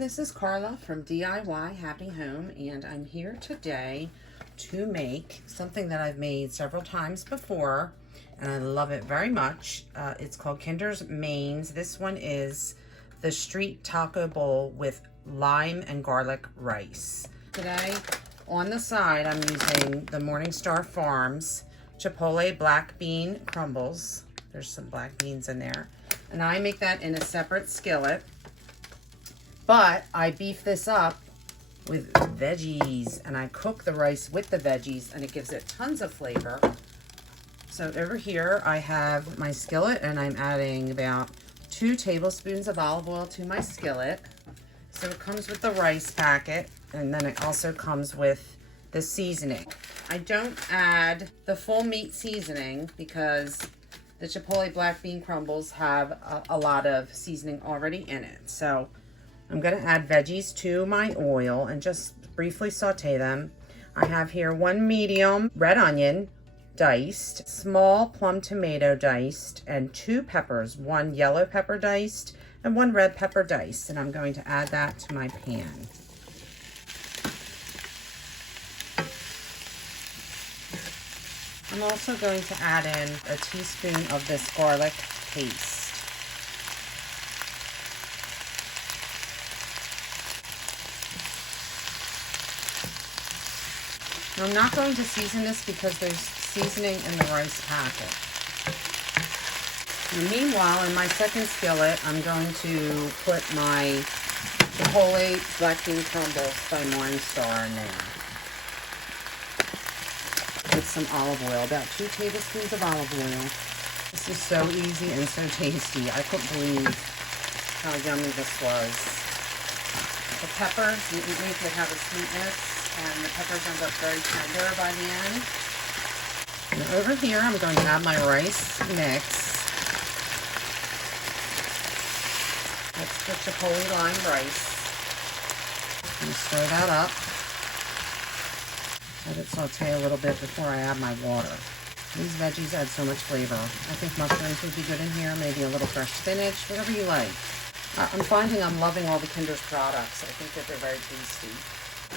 this is Carla from DIY Happy Home, and I'm here today to make something that I've made several times before, and I love it very much. It's called Kinder's Mains. This one is the street taco bowl with lime and garlic rice. Today, on the side, I'm using the Morningstar Farms chipotle black bean crumbles. There's some black beans in there. And I make that in a separate skillet. But I beef this up with veggies, and I cook the rice with the veggies, and it gives it tons of flavor. So over here I have my skillet, and I'm adding about 2 tablespoons of olive oil to my skillet. So it comes with the rice packet, and then it also comes with the seasoning. I don't add the full meat seasoning because the chipotle black bean crumbles have a lot of seasoning already in it. So I'm going to add veggies to my oil and just briefly saute them. I have here 1 medium red onion diced, small plum tomato diced, and 2 peppers, 1 yellow pepper diced and 1 red pepper diced. And I'm going to add that to my pan. I'm also going to add in a teaspoon of this garlic paste. I'm not going to season this because there's seasoning in the rice packet. And meanwhile, in my second skillet, I'm going to put my chipotle black bean crumbles by Morningstar in there. With some olive oil, about 2 tablespoons of olive oil. This is so easy and so tasty. I couldn't believe how yummy this was. The peppers, you can make it have a sweetness, and the peppers end up very tender by the end. And over here, I'm going to add my rice mix. That's the chipotle lime rice. I'm going to stir that up. Let it saute a little bit before I add my water. These veggies add so much flavor. I think mushrooms would be good in here, maybe a little fresh spinach, whatever you like. I'm finding I'm loving all the Kinder's products. I think that they're very tasty.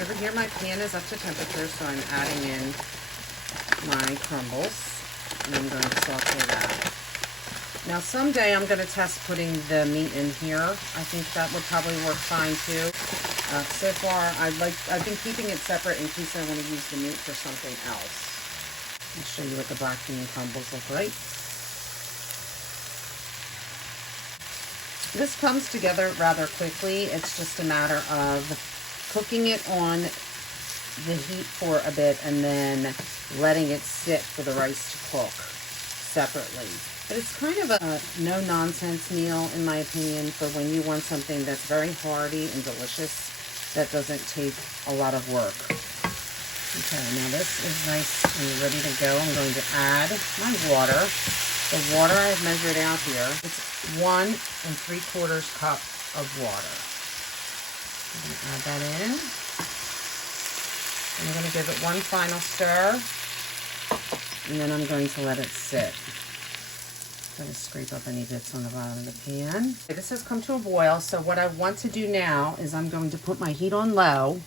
Over here, my pan is up to temperature, so I'm adding in my crumbles, and I'm going to saute that. Now, someday I'm going to test putting the meat in here. I think that would probably work fine too. So far, I've been keeping it separate in case I want to use the meat for something else. I'll show you what the black bean crumbles look like. This comes together rather quickly. It's just a matter of cooking it on the heat for a bit and then letting it sit for the rice to cook separately. But it's kind of a no-nonsense meal, in my opinion, for when you want something that's very hearty and delicious that doesn't take a lot of work. Okay, now this is nice and ready to go. I'm going to add my water. The water I've measured out here, it's 1 3/4 cup of water. I'm going to add that in. I'm going to give it one final stir, and then I'm going to let it sit. I'm going to scrape up any bits on the bottom of the pan. Okay, this has come to a boil, so what I want to do now is I'm going to put my heat on low,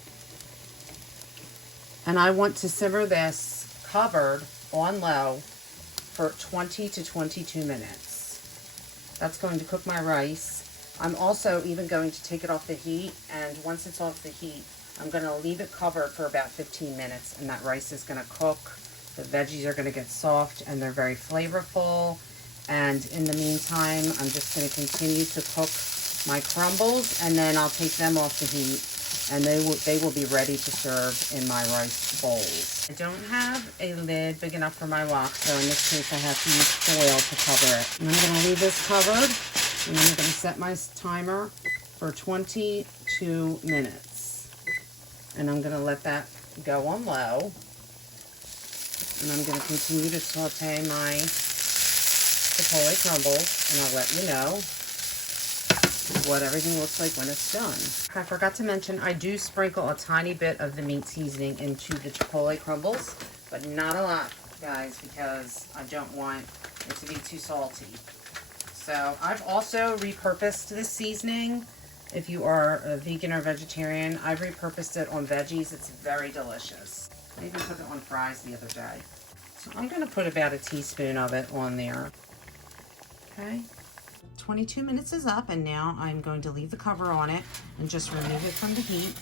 and I want to simmer this covered on low for 20 to 22 minutes. That's going to cook my rice. I'm also even going to take it off the heat, and once it's off the heat, I'm going to leave it covered for about 15 minutes, and that rice is going to cook. The veggies are going to get soft, and they're very flavorful. And in the meantime, I'm just going to continue to cook my crumbles, and then I'll take them off the heat, and they will be ready to serve in my rice bowls. I don't have a lid big enough for my wok, so in this case I have to use foil to cover it. And I'm going to leave this covered, and then I'm going to set my timer for 22 minutes. And I'm going to let that go on low. And I'm going to continue to saute my chipotle crumbles, and I'll let you know what everything looks like when it's done. I forgot to mention, I do sprinkle a tiny bit of the meat seasoning into the chipotle crumbles, but not a lot, guys, because I don't want it to be too salty. So I've also repurposed this seasoning. if you are a vegan or vegetarian. I've repurposed it on veggies. It's very delicious. I even put it on fries the other day. So I'm going to put about a teaspoon of it on there. Okay. 22 minutes is up, and now I'm going to leave the cover on it and just remove it from the heat.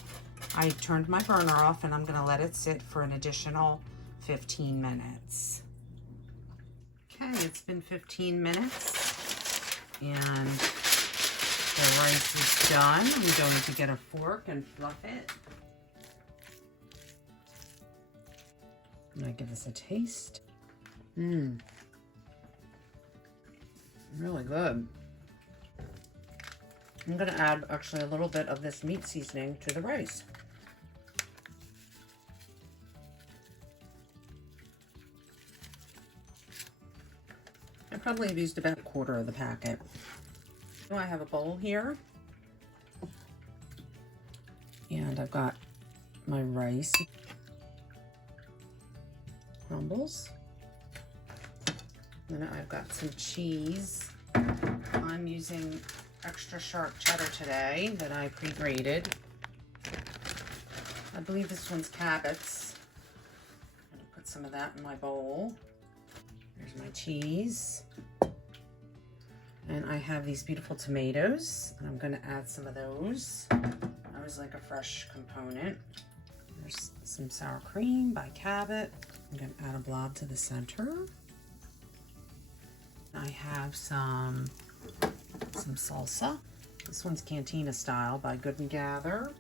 I turned my burner off, and I'm going to let it sit for an additional 15 minutes. Okay, it's been 15 minutes, and the rice is done. I'm going to get a fork and fluff it. I'm going to give this a taste. Really good. I'm going to add actually a little bit of this meat seasoning to the rice. I probably have used about a quarter of the packet. So I have a bowl here, and I've got my rice, crumbles, and I've got some cheese. I'm using extra sharp cheddar today that I pre-grated. I believe this one's Cabot's. I'm going to put some of that in my bowl. There's my cheese. And I have these beautiful tomatoes, and I'm going to add some of those. I always like a fresh component. There's some sour cream by Cabot. I'm going to add a blob to the center. I have some salsa. This one's Cantina Style by Good and Gather.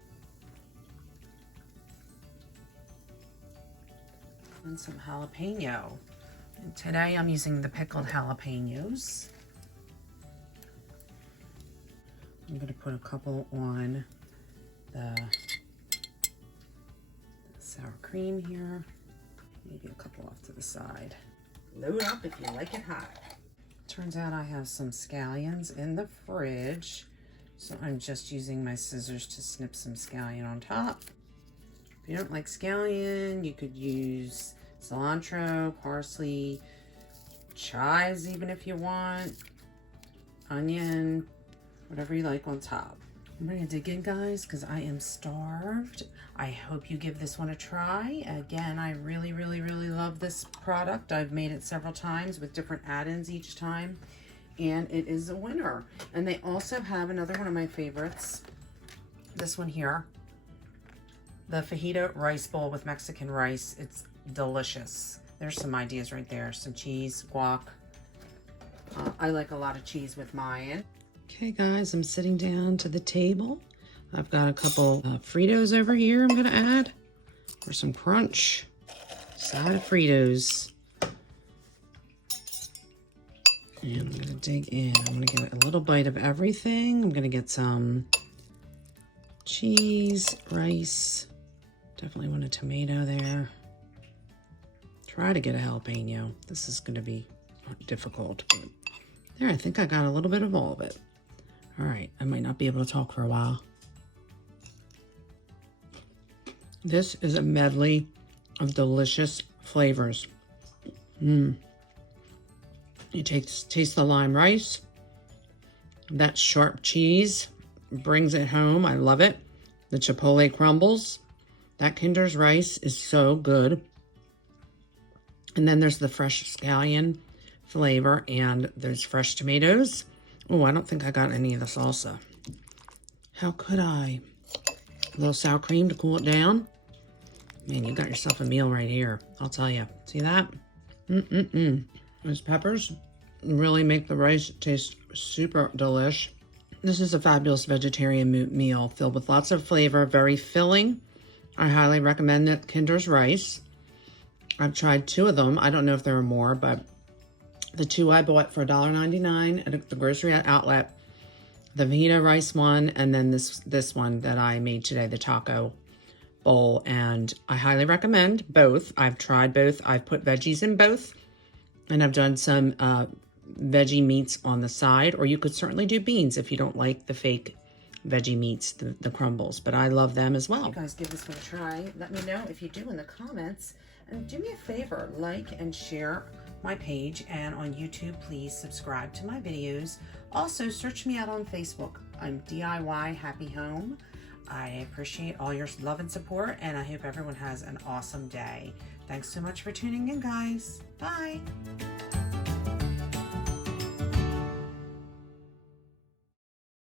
And some jalapeno. And today I'm using the pickled jalapenos. I'm going to put a couple on the sour cream here. Maybe a couple off to the side. Load up if you like it hot. Turns out I have some scallions in the fridge, so I'm just using my scissors to snip some scallion on top. If you don't like scallion, you could use cilantro, parsley, chives even if you want, onion, whatever you like on top. I'm ready to dig in, guys, because I am starved. I hope you give this one a try. Again, I really, really, really love this product. I've made it several times with different add-ins each time, and it is a winner. And they also have another one of my favorites, this one here, the fajita rice bowl with Mexican rice. It's delicious. There's some ideas right there. Some cheese, guac. I like a lot of cheese with mine. Okay, guys, I'm sitting down to the table. I've got a couple Fritos over here I'm going to add for some crunch. Side of Fritos. And I'm going to dig in. I'm going to get a little bite of everything. I'm going to get some cheese, rice. Definitely want a tomato there. Try to get a jalapeno. This is going to be difficult, but there, I think I got a little bit of all of it. All right, I might not be able to talk for a while. This is a medley of delicious flavors. You taste the lime rice. That sharp cheese brings it home. I love it. The chipotle crumbles. That Kinder's rice is so good. And then there's the fresh scallion flavor, and there's fresh tomatoes. Oh, I don't think I got any of the salsa. How could I? A little sour cream to cool it down. Man, you got yourself a meal right here. I'll tell you. See that? Those peppers really make the rice taste super delish. This is a fabulous vegetarian meal filled with lots of flavor, very filling. I highly recommend it. Kinder's rice. I've tried 2 of them. I don't know if there are more, but the 2 I bought for $1.99 at the grocery outlet, the fajita rice one, and then this one that I made today, the taco bowl. And I highly recommend both. I've tried both. I've put veggies in both, and I've done some veggie meats on the side, or you could certainly do beans if you don't like the fake veggie meats, the crumbles, but I love them as well. You guys give this one a try. Let me know if you do in the comments, and do me a favor, like and share my page, and on YouTube, please subscribe to my videos. Also, search me out on Facebook. I'm DIY Happy Home. I appreciate all your love and support, and I hope everyone has an awesome day. Thanks so much for tuning in, guys. Bye.